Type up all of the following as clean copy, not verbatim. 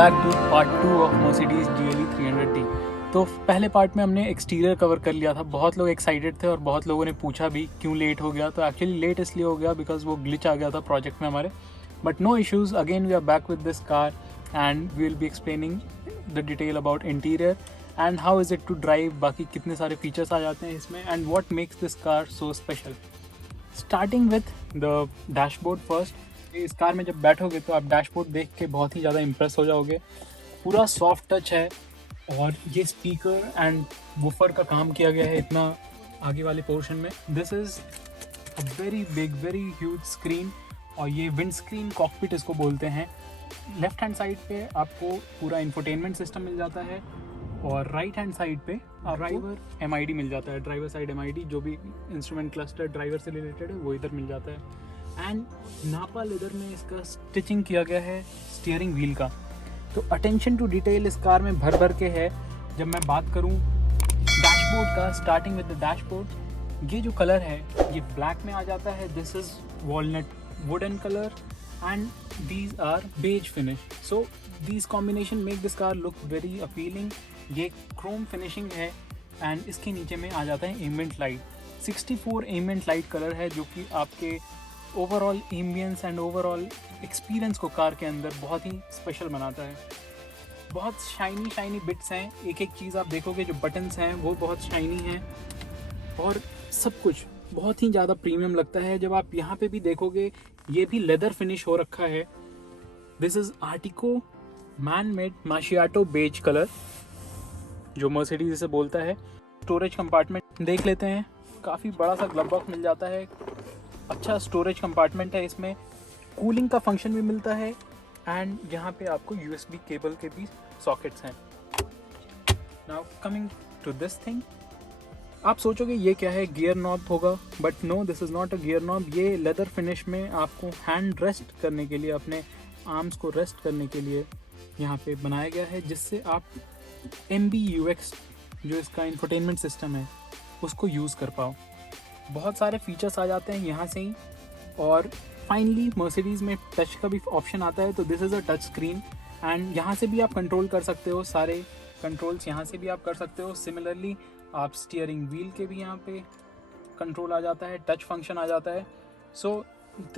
Back to part 2 of Mercedes GLE 300D। तो पहले part में हमने एक्सटीरियर कवर कर लिया था। बहुत लोग एक्साइटेड थे और बहुत लोगों ने पूछा भी क्यों लेट हो गया। तो एक्चुअली लेट इसलिए हो गया बिकॉज वो ग्लिच आ गया था प्रोजेक्ट में हमारे। But no issues, again we are back with this car and we will be explaining the detail about interior and how is it to drive, बाकी कितने सारे फीचर्स आ जाते हैं इसमें and what makes this car so special. Starting with the dashboard first. इस car में जब बैठोगे तो आप डैशबोर्ड देख के बहुत ही ज़्यादा इम्प्रेस हो जाओगे। पूरा सॉफ्ट टच है और ये स्पीकर एंड वूफर का काम किया गया है इतना आगे वाले पोर्शन में। This is a very big very huge screen और ये विंड स्क्रीन कॉकपिट इसको बोलते हैं। लेफ्ट हैंड साइड पे आपको पूरा इंफोटेनमेंट सिस्टम मिल जाता है और राइट हैंड साइड पे ड्राइवर MID मिल जाता है। ड्राइवर साइड MID जो भी इंस्ट्रूमेंट क्लस्टर ड्राइवर से रिलेटेड है वो इधर मिल जाता है। एंड नापा लेदर में इसका स्टिचिंग किया गया है स्टीयरिंग व्हील का। तो अटेंशन टू डिटेल इस कार में भर भर के है। जब मैं बात करूं डैशबोर्ड का, स्टार्टिंग विद द डैशबोर्ड, ये जो कलर है ये ब्लैक में आ जाता है। This is walnut wooden colour and these are beige finish. So these combination make this car look very appealing. ये क्रोम फिनिशिंग है एंड इसके नीचे में आ जाता है ambient light. 64 ambient light colour है जो कि आपके overall ambience and overall experience को कार के अंदर बहुत ही स्पेशल बनाता है। बहुत शाइनी शाइनी बिट्स हैं, एक एक चीज़ आप देखोगे जो बटन्स हैं वो बहुत शाइनी हैं और सब कुछ बहुत ही ज़्यादा प्रीमियम लगता है। जब आप यहाँ पे भी देखोगे ये भी लेदर फिनिश हो रखा है। This is Artico man made macchiato beige colour जो मर्सिडीज इसे बोलता है। स्टोरेज कंपार्टमेंट देख लेते हैं, काफ़ी बड़ा सा ग्लव बॉक्स मिल जाता है। अच्छा स्टोरेज कंपार्टमेंट है, इसमें कूलिंग का फंक्शन भी मिलता है एंड यहाँ पे आपको USB केबल के भी सॉकेट्स हैं। Now coming to this thing, आप सोचोगे ये क्या है, गियर नॉब होगा, but no, this is not a gear knob. ये लेदर फिनिश में आपको हैंड रेस्ट करने के लिए, अपने आर्म्स को रेस्ट करने के लिए यहाँ पे बनाया गया है, जिससे आप MBUX जो इसका इंफोटेनमेंट सिस्टम है उसको यूज़ कर पाओ। बहुत सारे फीचर्स आ जाते हैं यहाँ से ही। और फाइनली मर्सिडीज़ में टच का भी ऑप्शन आता है। तो this is a touch screen and यहाँ से भी आप कंट्रोल कर सकते हो, सारे कंट्रोल्स यहाँ से भी आप कर सकते हो। सिमिलरली आप स्टीयरिंग व्हील के भी यहाँ पे कंट्रोल आ जाता है, टच फंक्शन आ जाता है। So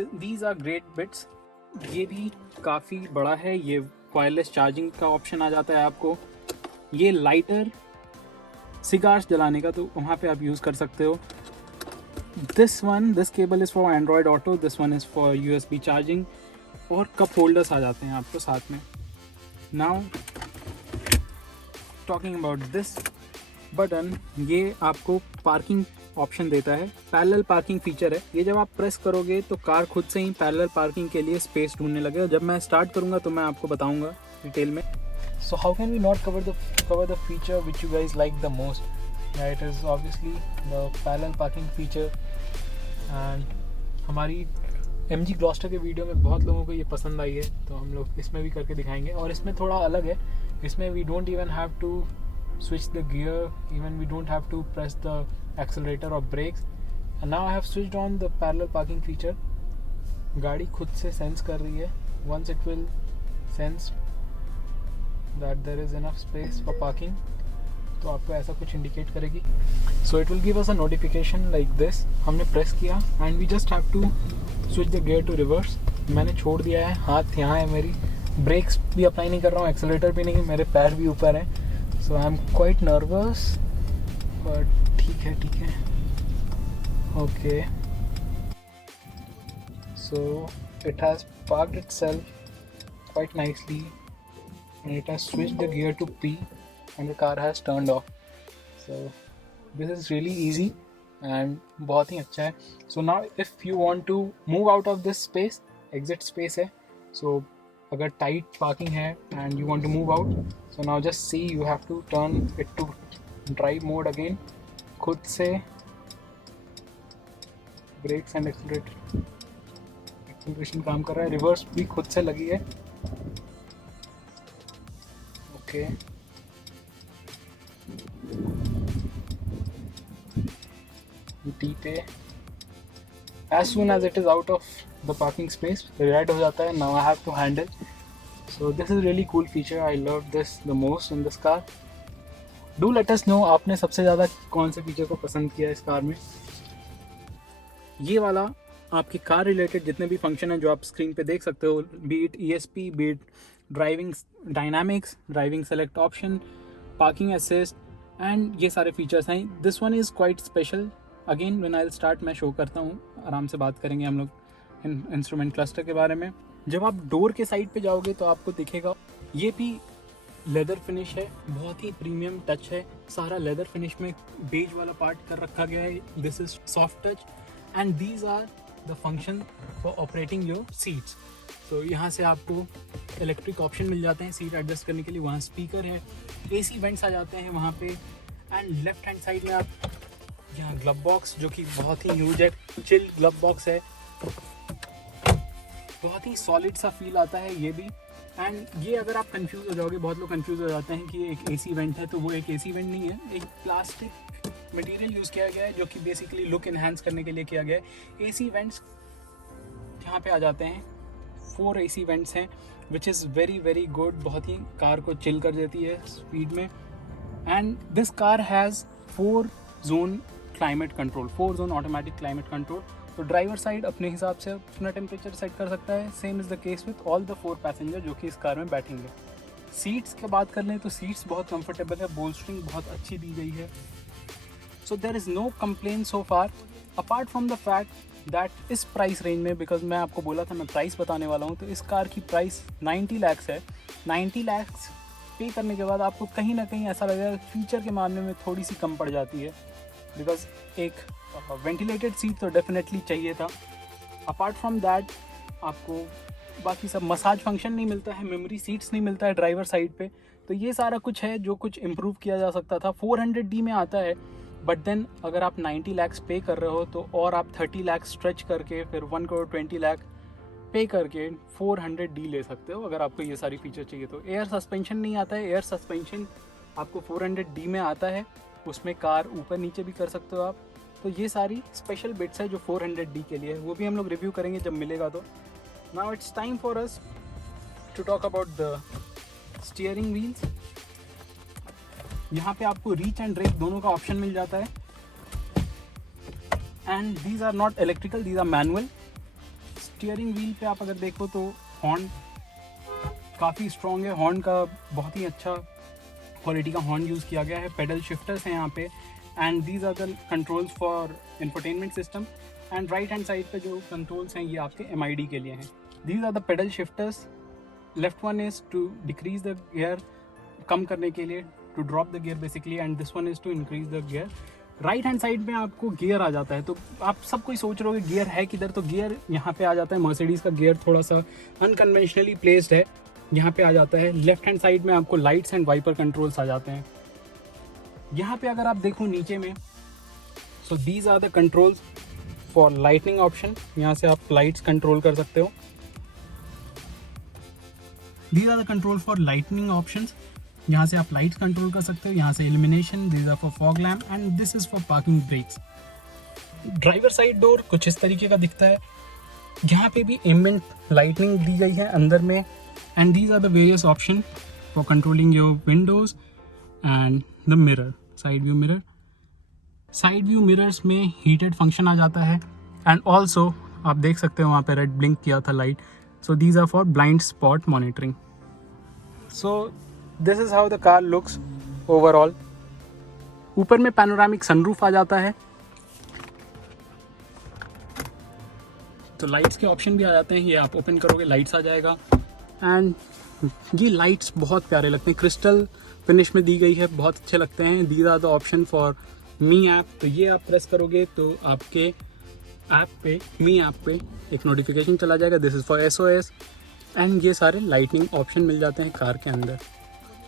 these are great bits. ये भी काफ़ी बड़ा है, ये वायरलेस चार्जिंग का ऑप्शन आ जाता है आपको। ये लाइटर सिगार्स जलाने का, तो वहाँ पे आप यूज़ कर सकते हो। this cable is for Android Auto, this one is for USB charging और कप होल्डर्स आ जाते हैं आपको साथ में। Now talking about this button, ये आपको पार्किंग ऑप्शन देता है। पैरेलल पार्किंग फीचर है ये। जब आप प्रेस करोगे तो कार खुद से ही पैरेलल पार्किंग के लिए स्पेस ढूंढने लगेगा। जब मैं स्टार्ट करूँगा तो मैं आपको बताऊँगा डिटेल में। So how can we not cover the feature which you guys like the most? Yeah, it is obviously the parallel parking feature and हमारी MG Gloster के वीडियो में बहुत लोगों को ये पसंद आई है, तो हम लोग इसमें भी करके दिखाएंगे। और इसमें थोड़ा अलग है, इसमें we don't even have to switch the gear, even we don't have to press the accelerator or brakes. And now I have switched on the parallel parking feature. गाड़ी खुद से सेंस कर रही है। Once it will sense that there is enough space for parking, तो आपको ऐसा कुछ इंडिकेट करेगी। So it will give us a notification like this। हमने प्रेस किया and we just have to switch the gear to reverse। मैंने छोड़ दिया है, हाथ यहाँ है मेरी, ब्रेक्स भी अप्लाई नहीं कर रहा हूँ, एक्सेलेरेटर भी नहीं, मेरे पैर भी ऊपर हैं। So I am quite nervous, but ठीक है okay। So it has parked itself quite nicely and it has switched the gear to P and the car has turned off. So this is really easy and बहुत ही अच्छा है। So now if you want to move out of this space, exit space है, so अगर tight parking है and you want to move out, so now just see, you have to turn it to drive mode again। खुद से brakes and acceleration काम कर रहा है, reverse भी खुद से लगी है। Okay। D पे as soon as it is out of the parking space, red हो जाता है। Now I have to handle, So this is really cool feature. I love this the most in this car. Do let us know आपने सबसे ज़्यादा कौन से feature को पसंद किया इस कार में। ये वाला आपकी कार रिलेटेड जितने भी फंक्शन हैं जो आप स्क्रीन पे देख सकते हो, B it ESP, B it driving dynamics, driving select option, parking assist and ये सारे फीचर्स हैं। This one is quite special. Again when I will start मैं शो करता हूँ, आराम से बात करेंगे हम लोग इंस्ट्रूमेंट क्लस्टर के बारे में। जब आप डोर के साइड पे जाओगे तो आपको दिखेगा ये भी लेदर फिनिश है, बहुत ही प्रीमियम टच है, सारा लेदर फिनिश में बेज वाला पार्ट कर रखा गया है। This is soft touch and these are the function for operating your seats. तो यहाँ से आपको इलेक्ट्रिक ऑप्शन मिल जाते हैं सीट एडजस्ट करने के लिए, वहाँ स्पीकर है, AC वेंट्स आ जाते हैं वहाँ पे। एंड लेफ्ट हैंड साइड में आप यहाँ ग्लव बॉक्स, जो कि बहुत ही ह्यूज है, चिल ग्लव बॉक्स है, बहुत ही सॉलिड सा फील आता है ये भी। एंड ये अगर आप कंफ्यूज हो जाओगे, बहुत लोग कंफ्यूज हो जाते हैं कि ये एक AC वेंट है, तो वो एक AC वेंट नहीं है, एक प्लास्टिक मटेरियल यूज़ किया गया है जो कि बेसिकली लुक इन्हांस करने के लिए किया गया है। AC वेंट्स यहाँ पे आ जाते हैं, 4 AC वेंट्स हैं which is very very good, बहुत ही कार को चिल कर देती है स्पीड में। And this car has 4 zone climate control, 4 zone automatic climate control. तो ड्राइवर साइड अपने हिसाब से अपना टेम्परेचर सेट कर सकता है। Same is the case with all the 4 passenger जो कि इस कार में बैठेंगे। सीट्स की बात कर लें तो सीट्स बहुत कंफर्टेबल है, बोल्स्टरिंग बहुत अच्छी दी गई है। So there is no complain so far, apart from the fact that इस प्राइस रेंज में, बिकॉज मैं आपको बोला था मैं प्राइस बताने वाला हूँ, तो इस कार की प्राइस 90 लाख है। 90 लाख पे करने के बाद आपको कहीं ना कहीं ऐसा लगेगा फीचर के मामले में थोड़ी सी कम पड़ जाती है, बिकॉज एक वेंटिलेटेड सीट तो डेफिनेटली चाहिए था। अपार्ट फ्रॉम दैट आपको बाकी सब मसाज फंक्शन नहीं मिलता है, मेमोरी सीट्स नहीं मिलता है ड्राइवर साइड पे, तो ये सारा कुछ है जो कुछ इम्प्रूव किया जा सकता था। 400D में आता है, बट देन अगर आप 90 लाख पे कर रहे हो तो और आप 30 लाख स्ट्रेच करके फिर 1 करोड़ 20 लाख पे करके 400D ले सकते हो अगर आपको ये सारी फीचर चाहिए तो। एयर सस्पेंशन नहीं आता है, एयर सस्पेंशन आपको 400D में आता है, उसमें कार ऊपर नीचे भी कर सकते हो आप। तो ये सारी स्पेशल बिट्स है जो 400D के लिए है, वो भी हम लोग रिव्यू करेंगे जब मिलेगा तो। Now it's time for us to talk about the steering wheels. यहाँ पे आपको रीच एंड ब्रेक दोनों का ऑप्शन मिल जाता है। And these are not electrical, these are manual. Steering wheel पे आप अगर देखो तो हॉर्न काफ़ी स्ट्रॉन्ग है, हॉर्न का बहुत ही अच्छा क्वालिटी का हॉर्न यूज़ किया गया है। पेडल शिफ्टर्स हैं यहाँ पे, and these are the controls for infotainment system. And right hand side पे जो कंट्रोल्स हैं ये आपके MID के लिए हैं। These are the paddle shifters. Left one is to decrease the gear, कम करने के लिए, to drop the gear basically, and this one is to increase the gear. Right hand side में आपको गियर आ जाता है, तो आप सब कोई सोच रहे हो गियर है किधर, तो गियर यहाँ पे आ जाता है। मर्सिडीज़ का गियर थोड़ा सा अनकन्वेंशनली प्लेस्ड है, यहाँ पे आ जाता है। लेफ्ट हैंड साइड में आपको लाइट्स एंड वाइपर कंट्रोल्स आ जाते हैं। यहाँ पे अगर आप देखो नीचे में, so these are the controls for lightning option, यहाँ से आप लाइट्स कंट्रोल कर सकते हो। These are the control for lightning options, यहाँ से आप लाइट्स कंट्रोल कर सकते हो। यहाँ से illumination, these are for fog lamp, and this is for parking brakes. Driver side door कुछ इस तरीके का दिखता है, यहाँ पे भी एम्बिएंट लाइटनिंग दी गई है अंदर में। And these are the various option for controlling your windows and the mirror, side view mirror. Side view mirrors में हीटेड फंक्शन आ जाता है, एंड ऑल्सो आप देख सकते हो वहाँ पे रेड ब्लिंक किया था light, so these are for blind spot monitoring. So this is how the car looks overall. ऊपर में पैनोरामिक सनरूफ आ जाता है, तो लाइट्स के ऑप्शन भी आ जाते हैं, ये आप ओपन करोगे लाइट्स आ जाएगा। एंड ये लाइट्स बहुत प्यारे लगते हैं, क्रिस्टल फिनिश में दी गई है, बहुत अच्छे लगते हैं। These are the option for me app, तो ये आप प्रेस करोगे तो आपके ऐप पे, मी ऐप पे एक नोटिफिकेशन चला जाएगा, this is for SOS। And ये सारे लाइटनिंग ऑप्शन मिल जाते हैं कार के अंदर।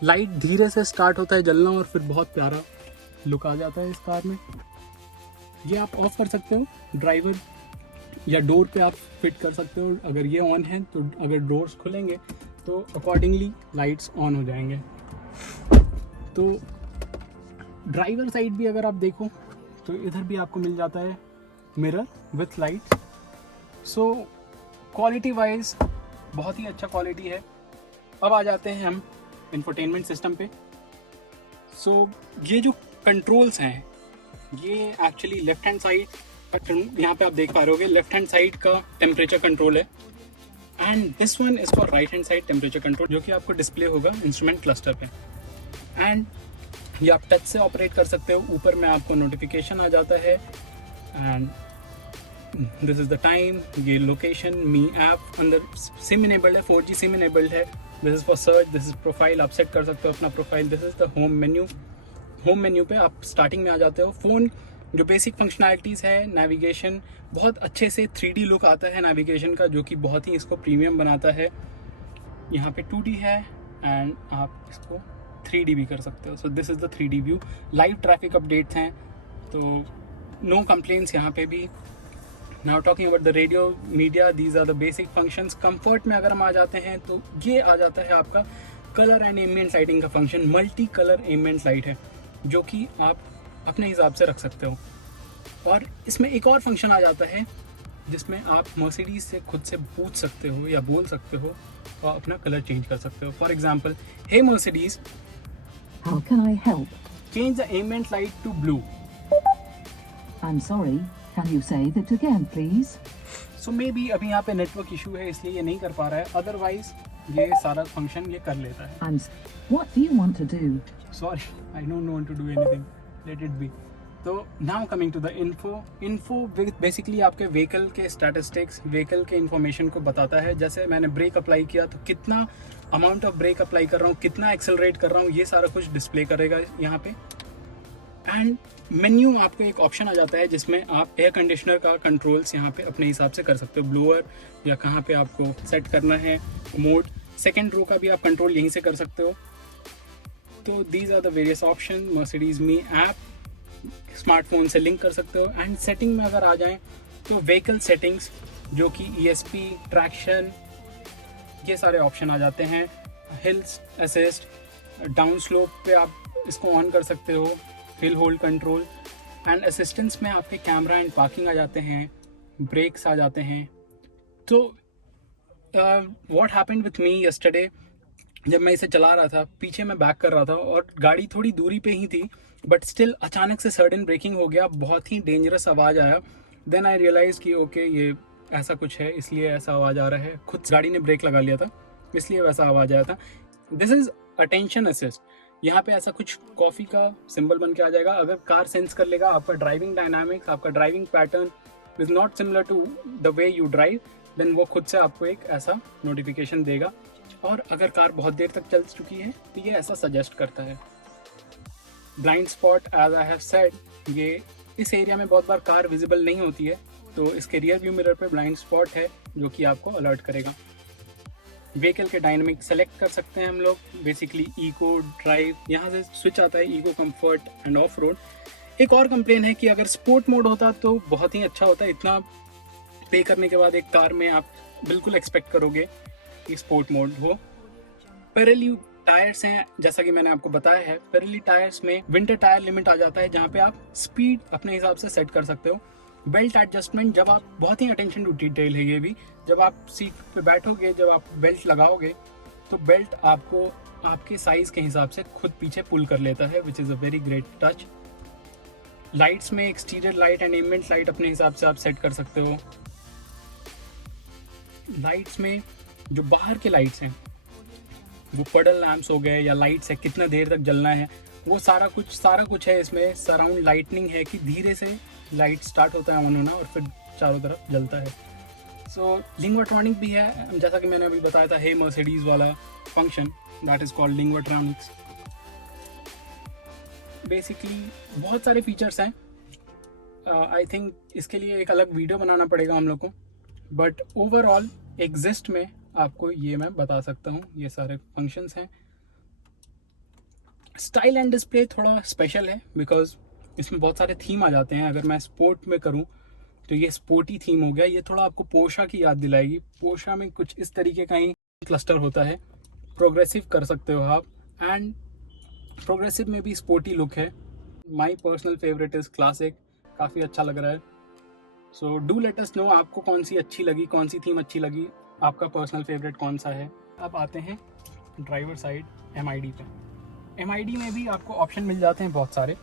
लाइट धीरे से स्टार्ट होता है जलना और फिर बहुत प्यारा लुक आ जाता है इस कार में। ये आप ऑफ कर सकते हो, ड्राइवर या डोर पे आप फिट कर सकते हो। अगर ये ऑन है तो अगर डोर्स खुलेंगे तो अकॉर्डिंगली लाइट्स ऑन हो जाएंगे। तो ड्राइवर साइड भी अगर आप देखो तो इधर भी आपको मिल जाता है mirror with light. So quality wise बहुत ही अच्छा क्वालिटी है। अब आ जाते हैं हम इंफोटेनमेंट सिस्टम पे। सो ये जो कंट्रोल्स हैं ये एक्चुअली लेफ्ट हैंड साइड, यहाँ पे आप देख पा रहे होगे लेफ्ट हैंड साइड का टेम्परेचर कंट्रोल है, and this one is for right hand side temperature control, जो कि आपको डिस्प्ले होगा इंस्ट्रूमेंट क्लस्टर पे। एंड ये आप टच से ऑपरेट कर सकते हो। ऊपर में आपको नोटिफिकेशन आ जाता है, and this is the time, ये लोकेशन, मी ऐप, अंदर सिम इनेबल्ड है, 4G सिम इनेबल्ड है। This is for search, this is profile, आप सेट कर सकते हो अपना profile. This is the home menu. Home menu पे आप स्टार्टिंग में आ जाते हो। फ़ोन जो बेसिक फंक्शनैलिटीज़ है, नेविगेशन, बहुत अच्छे से 3D लुक आता है नेविगेशन का, जो कि बहुत ही इसको प्रीमियम बनाता है। यहाँ पे 2D है एंड आप इसको 3D भी कर सकते हो। So this is the 3D view. Live traffic updates हैं, तो नो कंप्लेंट्स यहाँ पे भी। Now talking about the radio media, these are the basic functions. Comfort में अगर हम आ जाते हैं तो ये आ जाता है आपका कलर एंड एम्बिएंट लाइटिंग का function. Multi colour ambient light है, जो कि आप अपने हिसाब से रख सकते हो। और इसमें एक और फंक्शन आ जाता है जिसमें आप मर्सिडीज से खुद से पूछ सकते हो या बोल सकते हो और अपना कलर चेंज कर सकते हो। For example, hey Mercedes, How can I help? Change the ambient light to blue. I'm sorry, can you say that again, please? So maybe अभी यहाँ पे नेटवर्क इशू है इसलिए ये नहीं कर पा रहा है, अदरवाइज ये सारा फंक्शन ये कर लेता है। What do you want to do? Sorry, I don't want to do anything. Let it be. तो now coming to the info basically आपके व्हीकल के स्टैटिस्टिक्स, व्हीकल के इंफॉर्मेशन को बताता है। जैसे मैंने ब्रेक अप्लाई किया तो कितना अमाउंट ऑफ ब्रेक अप्लाई कर रहा हूँ, कितना एक्सेलरेट कर रहा हूँ, ये सारा कुछ डिस्प्ले करेगा यहाँ पे। एंड मेन्यू आपको एक ऑप्शन आ जाता है जिसमें आप एयर कंडीशनर का कंट्रोल्स यहाँ पे अपने हिसाब से कर सकते हो, ब्लोअर या कहाँ पे आपको सेट करना है मोड। सेकेंड रो का भी आप कंट्रोल यहीं से कर सकते हो। तो these are the various option. Mercedes me app smartphone से लिंक कर सकते हो। एंड सेटिंग में अगर आ जाएं तो व्हीकल सेटिंग्स, जो कि ESP, ट्रैक्शन, ये सारे ऑप्शन आ जाते हैं। हिल्स असिस्ट, डाउन स्लोप पे आप इसको ऑन कर सकते हो, hill hold control. And assistance में आपके कैमरा एंड पार्किंग आ जाते हैं, ब्रेक्स आ जाते हैं। तो what happened with me yesterday, जब मैं इसे चला रहा था, पीछे मैं बैक कर रहा था और गाड़ी थोड़ी दूरी पे ही थी, बट स्टिल अचानक से सडन ब्रेकिंग हो गया, बहुत ही डेंजरस आवाज़ आया। देन आई रियलाइज़ कि ओके ये ऐसा कुछ है, इसलिए ऐसा आवाज़ आ रहा है। खुद गाड़ी ने ब्रेक लगा लिया था, इसलिए वैसा आवाज़ आया था। This is attention assist. यहाँ पे ऐसा कुछ कॉफ़ी का सिंबल बन के आ जाएगा। अगर कार सेंस कर लेगा आपका ड्राइविंग डायनामिक्स, आपका driving pattern is not similar to the way you drive, then वो खुद से आपको एक ऐसा नोटिफिकेशन देगा। और अगर कार बहुत देर तक चल चुकी है तो ये ऐसा सजेस्ट करता है। Blind spot, as I have said, ये इस एरिया में बहुत बार कार विजिबल नहीं होती है, तो इसके रियर व्यू मिरर पे ब्लाइंड स्पॉट है जो कि आपको अलर्ट करेगा। व्हीकल के डायनामिक सेलेक्ट कर सकते हैं हम लोग, बेसिकली इको ड्राइव, यहाँ से स्विच आता है eco, comfort and off road. एक और कंप्लेन है कि अगर स्पोर्ट मोड होता तो बहुत ही अच्छा होता। इतना पे करने के बाद एक कार में आप बिल्कुल एक्सपेक्ट करोगे कि स्पोर्ट मोड हो। पेरेली टायर्स हैं, जैसा कि मैंने आपको बताया है, पेरेली टायर्स में विंटर टायर लिमिट आ जाता है, जहाँ पे आप स्पीड अपने हिसाब से सेट कर सकते हो। बेल्ट एडजस्टमेंट, जब आप, बहुत ही अटेंशन टू डिटेल है ये भी, जब आप सीट पे बैठोगे, जब आप बेल्ट लगाओगे तो बेल्ट आपको आपके साइज के हिसाब से खुद पीछे पुल कर लेता है, which is a very great touch. Lights में exterior light and ambient light अपने हिसाब से आप सेट कर सकते हो। लाइट्स में जो बाहर के लाइट्स हैं, वो पडल लैम्प्स हो गए या लाइट्स है, कितना देर तक जलना है, वो सारा कुछ है इसमें। सराउंड लाइटनिंग है कि धीरे से लाइट स्टार्ट होता है ऑन होना और फिर चारों तरफ जलता है। सो लिंग्वाट्रॉनिक भी है, जैसा कि मैंने अभी बताया था, हे मर्सिडीज वाला function, that is called Linguatronics. Basically बहुत सारे फीचर्स हैं। आई थिंक इसके लिए एक अलग वीडियो बनाना पड़ेगा हम लोग को, बट ओवरऑल एग्जिस्ट में आपको ये मैं बता सकता हूँ, ये सारे फंक्शंस हैं। स्टाइल एंड डिस्प्ले थोड़ा स्पेशल है बिकॉज इसमें बहुत सारे थीम आ जाते हैं। अगर मैं स्पोर्ट में करूँ तो ये स्पोर्टी थीम हो गया, ये थोड़ा आपको पोर्शा की याद दिलाएगी। पोर्शा में कुछ इस तरीके का ही क्लस्टर होता है। प्रोग्रेसिव कर सकते हो आप, एंड प्रोग्रेसिव में भी स्पोर्टी लुक है। My personal favourite is classic, काफ़ी अच्छा लग रहा है। So do let us know आपको कौन सी अच्छी लगी, कौन सी थीम अच्छी लगी, आपका पर्सनल फेवरेट कौन सा है। अब आते हैं ड्राइवर साइड MID पे। MID में भी आपको ऑप्शन मिल जाते हैं बहुत सारे।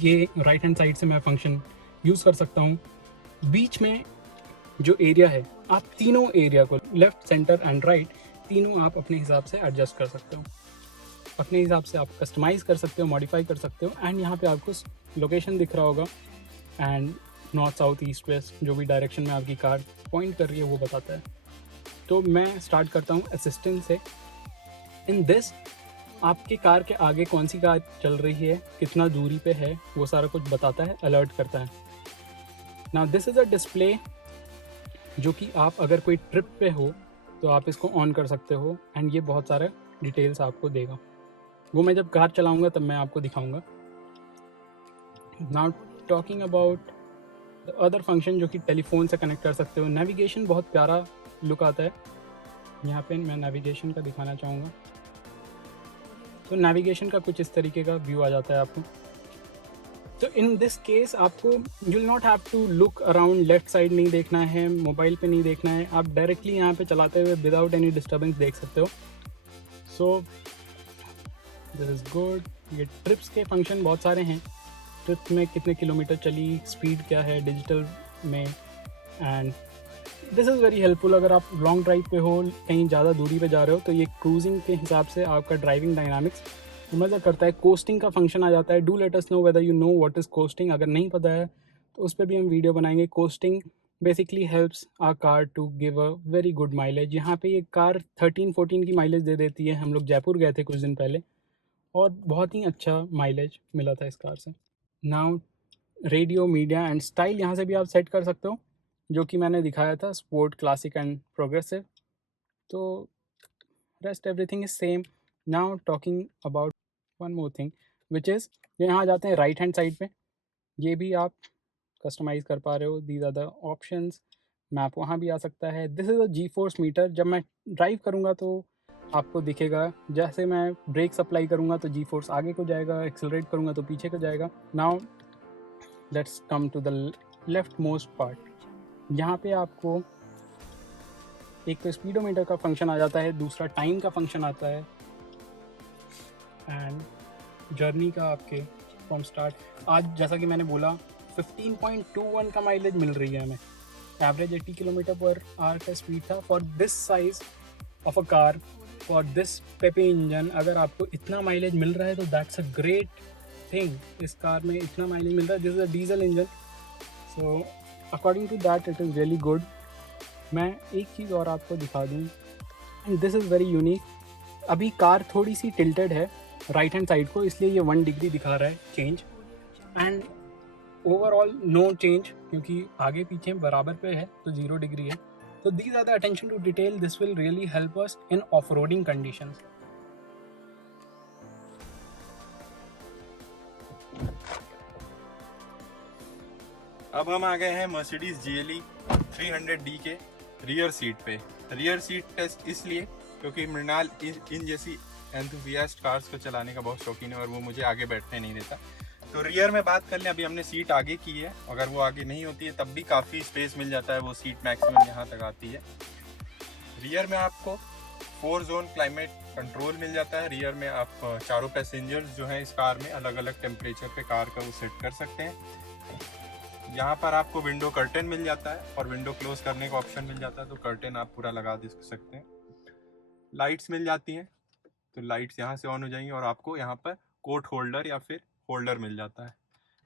ये राइट हैंड साइड से मैं फंक्शन यूज़ कर सकता हूँ। बीच में जो एरिया है, आप तीनों एरिया को लेफ़्ट, सेंटर एंड राइट तीनों आप अपने हिसाब से एडजस्ट कर सकते हो। अपने हिसाब से आप कस्टमाइज़ कर सकते हो, मॉडिफाई कर सकते हो। एंड यहाँ पे आपको लोकेशन दिख रहा होगा and north, south, east, west जो भी डायरेक्शन में आपकी कार पॉइंट कर रही है वो बताता है। तो मैं स्टार्ट करता हूँ असिस्टेंट से। इन दिस आपके कार के आगे कौन सी कार चल रही है, कितना दूरी पे है, वो सारा कुछ बताता है, अलर्ट करता है। Now this is a display जो कि आप अगर कोई ट्रिप पे हो तो आप इसको ऑन कर सकते हो एंड ये बहुत सारे डिटेल्स आपको देगा। वो मैं जब कार चलाऊंगा तब मैं आपको दिखाऊंगा। Now talking about the other function जो कि टेलीफोन से कनेक्ट कर सकते हो। नेविगेशन बहुत प्यारा लुक आता है। यहाँ पे मैं नेविगेशन का दिखाना चाहूँगा। तो नेविगेशन का कुछ इस तरीके का व्यू आ जाता है आपको। तो इन दिस केस आपको you will not have to look around, left side नहीं देखना है, मोबाइल पे नहीं देखना है, आप डायरेक्टली यहाँ पे चलाते हुए विदाउट एनी डिस्टर्बेंस देख सकते हो। So this is good. ये ट्रिप्स के फंक्शन बहुत सारे हैं। ट्रिप में कितने किलोमीटर चली, स्पीड क्या है डिजिटल में, and this is very helpful. अगर आप लॉन्ग ड्राइव पे हो, कहीं ज़्यादा दूरी पे जा रहे हो, तो ये क्रूजिंग के हिसाब से आपका ड्राइविंग डायनामिक्स मज़ा करता है। कोस्टिंग का फंक्शन आ जाता है। Do let us know whether you know what is costing. अगर नहीं पता है तो उस पर भी हम वीडियो बनाएंगे। Coasting basically helps our car to give a very good mileage. यहाँ पे ये कार 13-14 की माइलेज दे देती है। हम लोग जयपुर गए थे कुछ दिन पहले और बहुत ही अच्छा माइलेज मिला था इस कार से। Now radio, media and style यहाँ से भी आप सेट कर सकते हो, जो कि मैंने दिखाया था, स्पोर्ट, क्लासिक एंड प्रोग्रेसिव। तो rest everything is same. Now talking about one more thing which is, यहाँ आ जाते हैं राइट हैंड साइड पे। ये भी आप कस्टमाइज़ कर पा रहे हो। These are the options. Map वहाँ भी आ सकता है। This is a G force meter. जब मैं ड्राइव करूँगा तो आपको दिखेगा। जैसे मैं ब्रेक अप्लाई करूँगा तो जी फोर्स आगे को जाएगा, एक्सेलरेट करूँगा तो पीछे को जाएगा। Now let's come to the left most part. यहाँ पे आपको एक तो स्पीडोमीटर का फंक्शन आ जाता है, दूसरा टाइम का फंक्शन आता है एंड जर्नी का आपके फ्रॉम स्टार्ट। आज जैसा कि मैंने बोला 15.21 का माइलेज मिल रही है हमें। एवरेज 80 किलोमीटर पर आवर का स्पीड था for this size of a car, for this peppy engine. अगर आपको इतना माइलेज मिल रहा है तो दैट्स अ ग्रेट थिंग। इस कार में इतना माइलेज मिल रहा है। This is a diesel engine, so according to that it is really good. मैं एक चीज़ और आपको दिखा दूँ, and this is very unique. अभी कार थोड़ी सी टिल्टेड है राइट हैंड साइड को, इसलिए ये 1 डिग्री दिखा रहा है change, and overall no change क्योंकि आगे पीछे बराबर पे है तो 0 डिग्री है। तो these are the attention to detail. This will really help us in off roading conditions. अब हम आ गए हैं मर्सिडीज GLE 300D के रियर सीट पे। रियर सीट टेस्ट इसलिए क्योंकि मृणाल इन जैसी एंथुसियास्ट कार्स को चलाने का बहुत शौकीन है और वो मुझे आगे बैठने नहीं देता। तो रियर में बात कर लें, अभी हमने सीट आगे की है। अगर वो आगे नहीं होती है तब भी काफ़ी स्पेस मिल जाता है। वो सीट मैक्सिमम यहाँ तक आती है। रियर में आपको 4 जोन क्लाइमेट कंट्रोल मिल जाता है। रियर में आप चारों पैसेंजर्स जो हैं इस कार में अलग अलग टेम्परेचर पे कार का वो सेट कर सकते हैं। यहाँ पर आपको विंडो कर्टेन मिल जाता है और विंडो क्लोज करने का ऑप्शन मिल जाता है, तो कर्टेन आप पूरा लगा दे सकते हैं। लाइट्स मिल जाती हैं, तो लाइट्स यहाँ से ऑन हो जाएंगी और आपको यहाँ पर कोट होल्डर या फिर होल्डर मिल जाता है।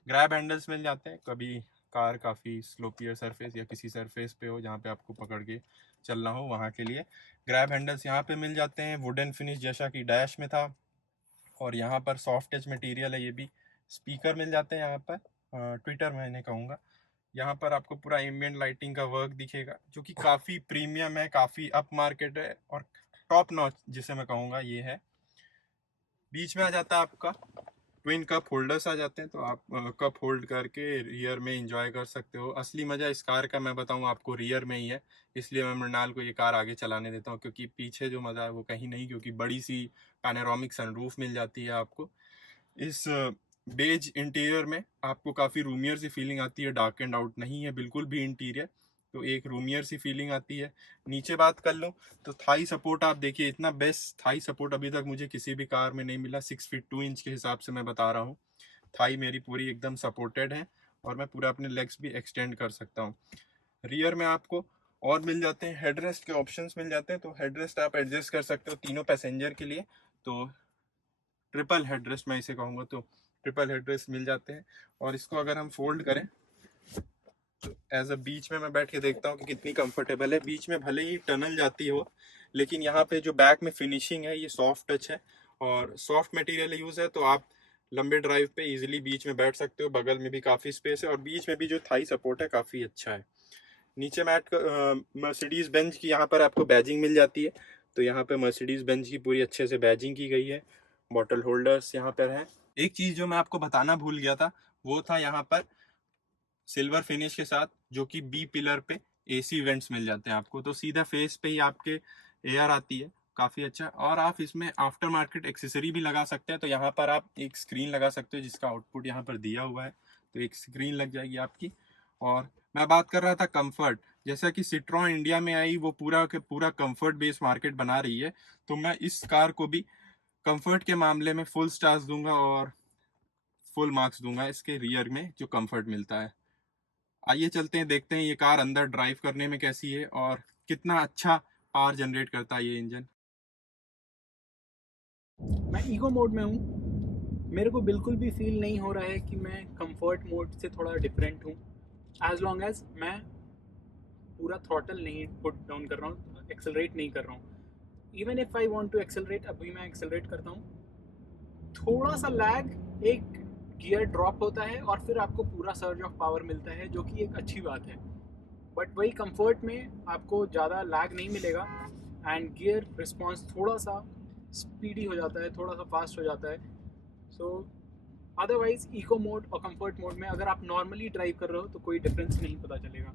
ग्रैब हैंडल्स मिल जाते हैं, कभी कार काफ़ी स्लोपियर सरफेस या किसी सरफेस पे हो जहाँ पे आपको पकड़ के चलना हो, वहाँ के लिए ग्रैब हैंडल्स यहाँ पे मिल जाते हैं। वुडन फिनिश जैसा कि डैश में था, और यहाँ पर सॉफ्ट टच मटेरियल है ये भी। स्पीकर मिल जाते हैं यहाँ पर, ट्विटर मैंने कहूँगा। यहाँ पर आपको पूरा एम्बिएंट लाइटिंग का वर्क दिखेगा जो कि काफ़ी प्रीमियम है, काफ़ी अप मार्केट है और टॉप नॉच जिसे मैं कहूँगा ये है। बीच में आ जाता है आपका ट्विन कप होल्डर्स आ जाते हैं, तो आप कप होल्ड करके रियर में एंजॉय कर सकते हो। असली मज़ा इस कार का मैं बताऊं आपको रियर में ही है, इसलिए मैं मृणाल को ये कार आगे चलाने देता हूं, क्योंकि पीछे जो मज़ा है वो कहीं नहीं, क्योंकि बड़ी सी पैनोरामिक सनरूफ मिल जाती है आपको। इस बेज इंटीरियर में आपको काफ़ी रूमियर सी फीलिंग आती है, डार्क एंड आउट नहीं है बिल्कुल भी इंटीरियर। तो एक रूमियर सी फीलिंग आती है। नीचे बात कर लो तो थाई सपोर्ट आप देखिए, इतना बेस्ट थाई सपोर्ट अभी तक मुझे किसी भी कार में नहीं मिला। 6 फीट 2 इंच के हिसाब से मैं बता रहा हूँ, थाई मेरी पूरी एकदम सपोर्टेड है और मैं पूरा अपने लेग्स भी एक्सटेंड कर सकता हूँ। रियर में आपको और मिल जाते हैं, हेडरेस्ट के ऑप्शंस मिल जाते हैं, तो हेडरेस्ट आप एडजस्ट कर सकते हो तीनों पैसेंजर के लिए। तो ट्रिपल हेडरेस्ट मैं इसे कहूँगा, तो ट्रिपल हेडरेस्ट मिल जाते हैं। और इसको अगर हम फोल्ड करें तो एज अ बीच में मैं बैठ के देखता हूँ कि कितनी कंफर्टेबल है। बीच में भले ही टनल जाती हो, लेकिन यहाँ पे जो बैक में फिनिशिंग है ये सॉफ्ट टच है और सॉफ्ट मटेरियल यूज़ है, तो आप लंबे ड्राइव पे इजीली बीच में बैठ सकते हो। बगल में भी काफ़ी स्पेस है और बीच में भी जो थाई सपोर्ट है काफ़ी अच्छा है। नीचे मैट मर्सिडीज बेंज की यहाँ पर आपको बैजिंग मिल जाती है, तो यहाँ पे मर्सिडीज बेंज की पूरी अच्छे से बैजिंग की गई है। बॉटल होल्डर्स यहाँ पर हैं। एक चीज़ जो मैं आपको बताना भूल गया था वो था यहाँ पर सिल्वर फिनिश के साथ जो कि बी पिलर पे एसी वेंट्स मिल जाते हैं आपको, तो सीधा फेस पे ही आपके एयर आती है, काफ़ी अच्छा। और आप इसमें आफ्टर मार्केट एक्सेसरी भी लगा सकते हैं, तो यहाँ पर आप एक स्क्रीन लगा सकते हो जिसका आउटपुट यहाँ पर दिया हुआ है, तो एक स्क्रीन लग जाएगी आपकी। और मैं बात कर रहा था कंफर्ट, जैसा कि सिट्रॉन इंडिया में आई वो पूरा के पूरा कंफर्ट बेस्ड मार्केट बना रही है, तो मैं इस कार को भी कंफर्ट के मामले में फुल स्टार्स दूंगा और फुल मार्क्स दूंगा इसके रियर में जो कंफर्ट मिलता है। आइए चलते हैं, देखते हैं ये कार अंदर ड्राइव करने में कैसी है और कितना अच्छा पावर जनरेट करता है ये इंजन। मैं ईको मोड में हूँ, मेरे को बिल्कुल भी फील नहीं हो रहा है कि मैं कंफर्ट मोड से थोड़ा डिफरेंट हूँ, एज लॉन्ग एज मैं पूरा थ्रॉटल नहीं पुट डाउन कर रहा हूँ, एक्सेलरेट नहीं कर रहा हूँ। Even if I want to accelerate, अभी मैं एक्सेलरेट करता हूँ, थोड़ा सा लैग, एक गियर ड्रॉप होता है और फिर आपको पूरा सर्ज ऑफ पावर मिलता है, जो कि एक अच्छी बात है। बट वही कंफर्ट में आपको ज़्यादा लैग नहीं मिलेगा एंड गियर रिस्पॉन्स थोड़ा सा स्पीडी हो जाता है, थोड़ा सा फास्ट हो जाता है। सो अदरवाइज इको मोड और कंफर्ट मोड में अगर आप नॉर्मली ड्राइव कर रहे हो तो कोई डिफरेंस नहीं पता चलेगा।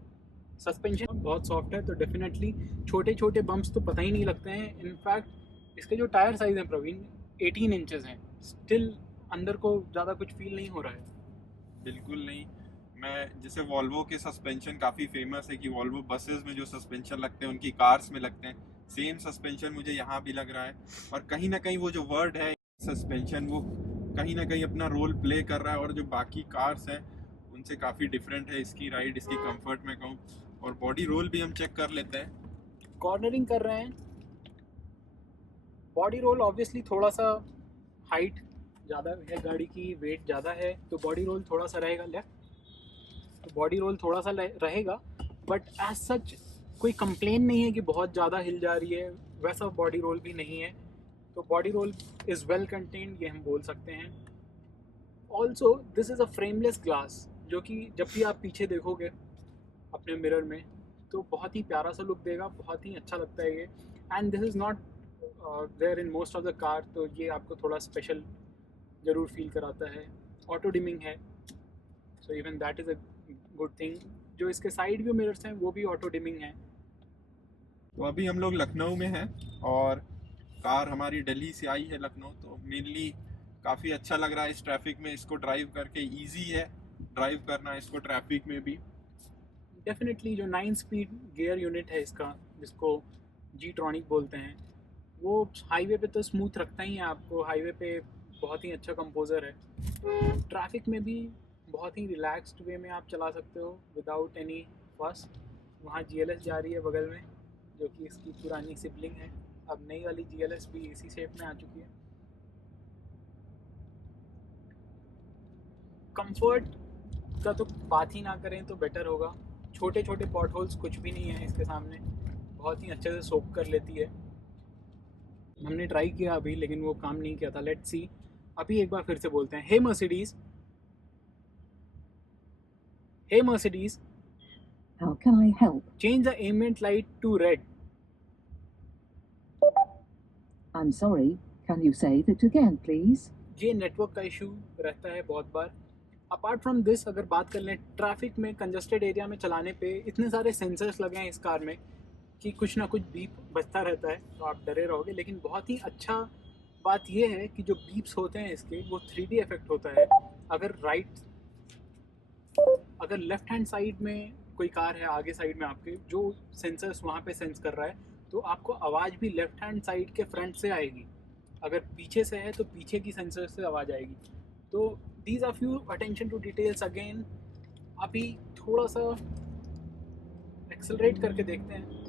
सस्पेंशन बहुत सॉफ्ट है, तो डेफिनेटली छोटे छोटे बम्प्स तो पता ही नहीं लगते हैं। इनफैक्ट इसके जो टायर साइज़ हैं प्रवीण, 18 इंचेस हैं, स्टिल अंदर को ज़्यादा कुछ फील नहीं हो रहा है। बिल्कुल नहीं। मैं जैसे वॉल्वो के सस्पेंशन काफ़ी फेमस है कि वॉल्वो बसेस में जो सस्पेंशन लगते हैं उनकी कार्स में लगते हैं, सेम सस्पेंशन मुझे यहाँ भी लग रहा है। और कहीं ना कहीं वो जो वर्ड है सस्पेंशन, वो कहीं ना कहीं अपना रोल प्ले कर रहा है और जो बाकी कार्स हैं उनसे काफ़ी डिफरेंट है इसकी राइड, इसकी कंफर्ट में कहूँ। और बॉडी रोल भी हम चेक कर लेते हैं। कॉर्नरिंग कर रहे हैं, बॉडी रोल ऑब्वियसली थोड़ा सा, हाइट ज़्यादा है गाड़ी की, वेट ज़्यादा है, तो बॉडी रोल थोड़ा सा रहेगा लेफ्ट, तो बॉडी रोल थोड़ा सा रहेगा। बट एज सच कोई कंप्लेन नहीं है कि बहुत ज़्यादा हिल जा रही है, वैसा बॉडी रोल भी नहीं है। तो body roll is well contained, ये हम बोल सकते हैं। Also this is a frameless glass, जो कि जब भी आप पीछे देखोगे अपने मिरर में तो बहुत ही प्यारा सा लुक देगा, बहुत ही अच्छा लगता है ये। And this is not there in most of the car, तो ये आपको थोड़ा स्पेशल ज़रूर फील कराता है। ऑटो डिमिंग है, so even that is a good thing. जो इसके साइड व्यू मिरर्स हैं वो भी ऑटो डिमिंग है। तो अभी हम लोग लखनऊ में हैं और कार हमारी दिल्ली से आई है लखनऊ, तो मेनली काफ़ी अच्छा लग रहा है इस ट्रैफिक में इसको ड्राइव करके। इजी है ड्राइव करना इसको ट्रैफिक में भी। डेफिनेटली जो 9 स्पीड गियर यूनिट है इसका, जिसको जी ट्रॉनिक बोलते हैं, वो हाईवे पे तो स्मूथ रखता ही है आपको, हाईवे पे बहुत ही अच्छा कंपोज़र है। ट्रैफिक में भी बहुत ही रिलैक्स्ड वे में आप चला सकते हो विदाउट एनी फस। वहाँ GLS जा रही है बगल में, जो कि इसकी पुरानी सिबलिंग है। अब नई वाली GLS भी इसी शेप में आ चुकी है। कंफर्ट का तो बात ही ना करें तो बेटर होगा। छोटे छोटे पॉट होल्स कुछ भी नहीं है इसके सामने, बहुत ही अच्छे से सोक कर लेती है। हमने ट्राई किया अभी, लेकिन वो काम नहीं किया था। लेट्स सी, अभी एक बार फिर से बोलते हैं, hey Mercedes, hey Mercedes, How can I help? Change the ambient light to red. I'm sorry, can you say that again, please? ये नेटवर्क का इशू रहता है बहुत बार। अपार्ट फ्रॉम दिस, अगर बात कर लें ट्रैफिक में, कंजस्टेड एरिया में चलाने पे इतने सारे सेंसर्स लगे हैं इस कार में कि कुछ ना कुछ बीप बजता रहता है, तो आप डरे रहोगे। लेकिन बहुत ही अच्छा बात यह है कि जो बीप्स होते हैं इसके, वो 3D इफेक्ट होता है। अगर लेफ्ट हैंड साइड में कोई कार है आगे साइड में आपके, जो सेंसर्स वहाँ पे सेंस कर रहा है, तो आपको आवाज़ भी लेफ्ट हैंड साइड के फ्रंट से आएगी। अगर पीछे से है तो पीछे की सेंसर से आवाज़ आएगी। तो these are few attention to details. Again अभी थोड़ा सा एक्सेलरेट करके देखते हैं।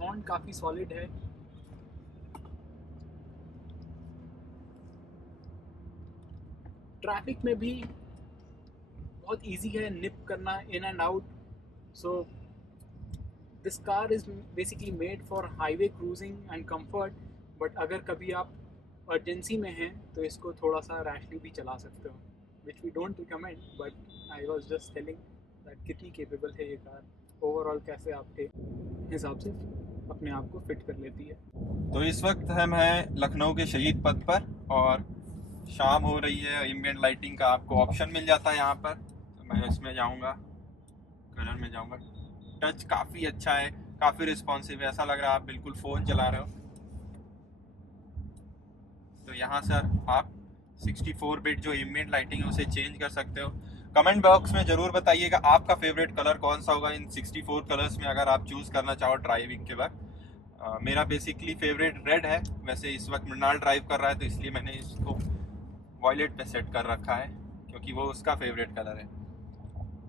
हॉर्न काफ़ी सॉलिड है। ट्रैफिक में भी बहुत इजी है निप करना in and out. So this car is basically made for highway cruising and comfort, but अगर कभी आप अर्जेंसी में हैं तो इसको थोड़ा सा रैशली भी चला सकते हो, which we don't recommend, but I was just telling that कितनी केपेबल है ये कार, ओवरऑल कैसे आपके हिसाब से अपने आप को फिट कर लेती है। तो इस वक्त हम हैं लखनऊ के शहीद पथ पर और शाम हो रही है। एम्बिएंट लाइटिंग का आपको ऑप्शन मिल जाता है यहाँ पर। तो मैं इसमें जाऊँगा, कलर में जाऊँगा। टच काफ़ी अच्छा है, काफ़ी रिस्पॉन्सिव है, ऐसा लग रहा है आप बिल्कुल फ़ोन चला रहे हो। तो यहाँ से आप 64 बिट जो एम्बिएंट लाइटिंग है उसे चेंज कर सकते हो। कमेंट बॉक्स में ज़रूर बताइएगा आपका फेवरेट कलर कौन सा होगा इन 64 कलर्स में, अगर आप चूज़ करना चाहो ड्राइविंग के वक्त। मेरा बेसिकली फेवरेट रेड है। वैसे इस वक्त मृणाल ड्राइव कर रहा है तो इसलिए मैंने इसको वॉयलेट पे सेट कर रखा है क्योंकि वो उसका फेवरेट कलर है।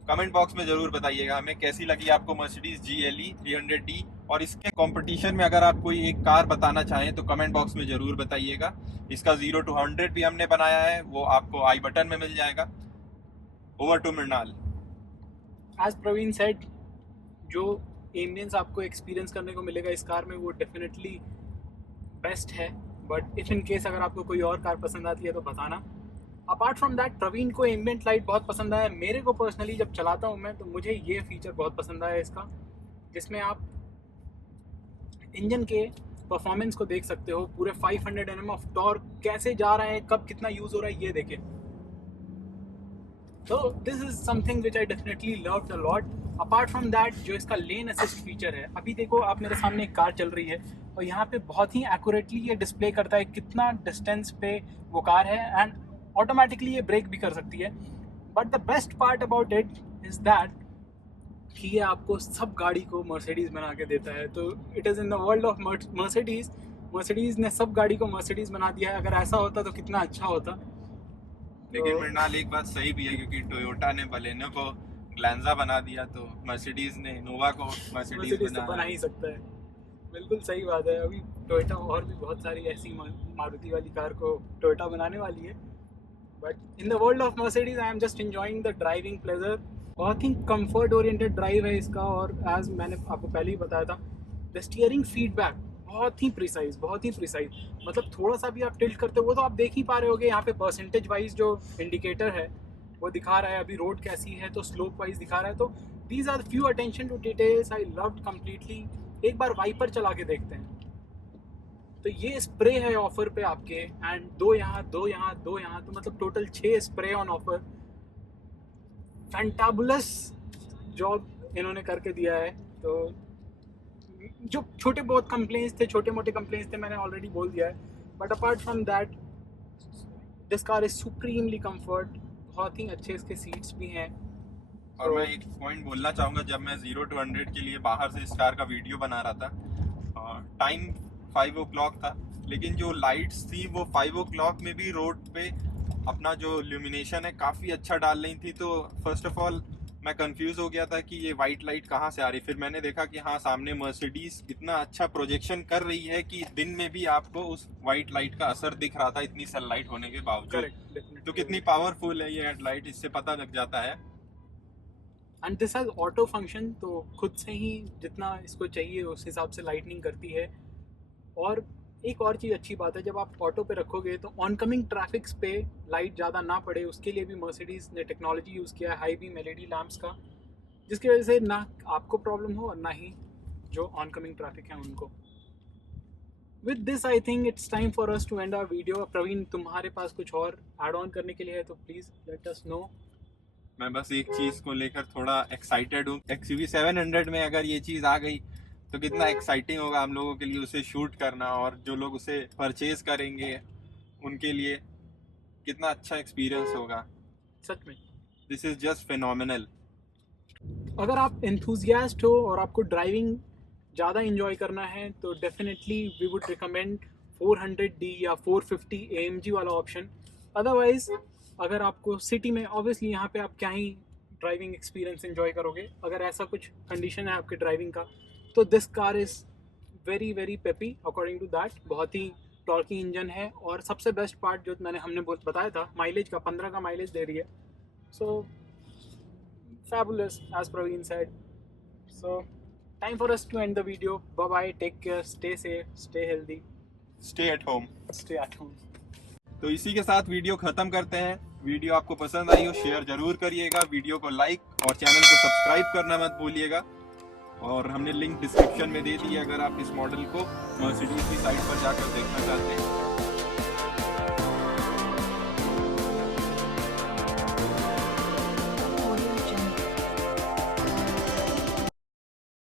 कमेंट बॉक्स में ज़रूर बताइएगा हमें कैसी लगी आपको मर्सिडीज GLE 300D, और इसके कंपटीशन में अगर आप कोई एक कार बताना चाहें तो कमेंट बॉक्स में ज़रूर बताइएगा। इसका 0 to 100 भी हमने बनाया है, वो आपको आई बटन में मिल जाएगा। Over to Mrinal. As Praveen said, जो एम्बियंस आपको एक्सपीरियंस करने को मिलेगा इस कार में वो डेफिनेटली बेस्ट है, बट इफ़ इन केस अगर आपको कोई और कार पसंद आती है तो बताना। अपार्ट फ्रॉम दैट, प्रवीण को एम्बिएंट लाइट बहुत पसंद आया। मेरे को पर्सनली जब चलाता हूँ मैं तो मुझे ये फीचर बहुत पसंद आया इसका, जिसमें आप इंजन के परफॉर्मेंस को देख सकते हो। पूरे 500 Nm ऑफ टॉर्क कैसे जा रहा है, कब कितना यूज़ हो रहा है ये देखें। तो this is something which I definitely loved a lot. Apart from that, जो इसका लेन असिस्ट फीचर है, अभी देखो आप मेरे सामने एक कार चल रही है और यहाँ पे बहुत ही एक्यूरेटली ये डिस्प्ले करता है कितना डिस्टेंस पे वो कार है, एंड ऑटोमेटिकली ये ब्रेक भी कर सकती है। But the best part about it is that कि ये आपको सब गाड़ी को मर्सिडीज़ बना के देता है। तो it is in the world of Mercedes. Mercedes ने सब गाड़ी को मर्सिडीज़ बना दिया है। अगर ऐसा होता तो कितना अच्छा होता। लेकिन मृणाल एक बात सही भी है, क्योंकि टोयोटा ने बलेनो को ग्लैंजा बना दिया तो मर्सिडीज ने इनोवा को मर्सिडीज तो बना ही सकता है। बिल्कुल सही बात है। अभी टोयोटा और भी बहुत सारी ऐसी मारुति वाली कार को टोयोटा बनाने वाली है। But in the world of Mercedes I am just enjoying the driving pleasure. बहुत ही कंफर्ट ओरिएंटेड ड्राइव है इसका, और एज मैंने आपको पहले ही बताया था, द स्टीयरिंग फीडबैक बहुत ही प्रिसाइज, बहुत ही प्रिसाइज। मतलब थोड़ा सा भी आप टिल्ट करते हो वो तो आप देख ही पा रहे होगे, यहाँ पे परसेंटेज वाइज जो इंडिकेटर है वो दिखा रहा है अभी रोड कैसी है, तो स्लोप वाइज दिखा रहा है। तो these are few attention to details I loved completely. एक बार वाइपर चला के देखते हैं। तो ये स्प्रे है ऑफर पे आपके, एंड दो यहाँ, तो मतलब total 6 spray on offer. Fantabulous job इन्होंने करके दिया है। तो जो छोटे बहुत कंप्लेंट्स थे, छोटे मोटे कंप्लेंट्स थे, मैंने ऑलरेडी बोल दिया है। But apart from that, this car is supremely comfort. बहुत ही अच्छे इसके सीट्स भी हैं। और मैं एक पॉइंट बोलना चाहूँगा, जब मैं 0 to 100 के लिए बाहर से इस कार का वीडियो बना रहा था, टाइम 5 o'clock था, लेकिन जो लाइट्स थी वो 5 o'clock में भी रोड पे अपना जो ल्यूमिनेशन है काफ़ी अच्छा डाल रही थी। तो फर्स्ट ऑफ ऑल मैं कंफ्यूज हो गया था कि ये वाइट लाइट कहाँ से आ रही। फिर मैंने देखा कि हाँ, सामने मर्सिडीज इतना अच्छा प्रोजेक्शन कर रही है कि दिन में भी आपको उस वाइट लाइट का असर दिख रहा था, इतनी सनलाइट होने के बावजूद। तो कितनी पावरफुल है ये हेडलाइट, इससे पता लग जाता है। And this has auto function, तो खुद से ही जितना इसको चाहिए उस हिसाब से लाइटनिंग करती है। और एक और चीज़ अच्छी बात है, जब आप ऑटो पे रखोगे तो ऑनकमिंग ट्रैफिक्स पे लाइट ज़्यादा ना पड़े, उसके लिए भी मर्सिडीज़ ने टेक्नोलॉजी यूज़ किया है हाई बीम LED लैम्प्स का, जिसकी वजह से ना आपको प्रॉब्लम हो और ना ही जो ऑनकमिंग ट्रैफिक है उनको। With this I think it's time for us to end our video. Praveen, तुम्हारे पास कुछ और ऐड ऑन करने के लिए है तो प्लीज़ लेट अस नो। मैं बस एक चीज़ को लेकर थोड़ा एक्साइटेड हूँ। XUV 700 में अगर ये चीज़ आ गई तो कितना एक्साइटिंग होगा हम लोगों के लिए उसे शूट करना, और जो लोग उसे परचेज करेंगे उनके लिए कितना अच्छा एक्सपीरियंस होगा। सच में दिस इज जस्ट फिनोमिनल। अगर आप एंथुजियास्ट हो और आपको ड्राइविंग ज़्यादा इंजॉय करना है तो definitely we would recommend 400D या 450 AMG वाला ऑप्शन। अदरवाइज अगर आपको सिटी में, ऑब्वियसली यहाँ पे आप क्या ही ड्राइविंग एक्सपीरियंस एंजॉय करोगे, अगर ऐसा कुछ कंडीशन है आपके ड्राइविंग का, तो this car is very very peppy according to that. बहुत ही टॉर्की इंजन है और सबसे बेस्ट पार्ट जो हमने बताया था, माइलेज का 15 का माइलेज दे रही है। सो fabulous, as Praveen said. So time for us to end the video. Bye bye, take care, stay safe, stay healthy, stay at home. stay at home. तो इसी के साथ वीडियो खत्म करते हैं। वीडियो आपको पसंद आई हो शेयर जरूर करिएगा, वीडियो को लाइक और चैनल को सब्सक्राइब करना मत भूलिएगा। और हमने लिंक डिस्क्रिप्शन में दे दी है अगर आप इस मॉडल को मर्सिडीज की साइट पर जाकर देखना चाहते हैं।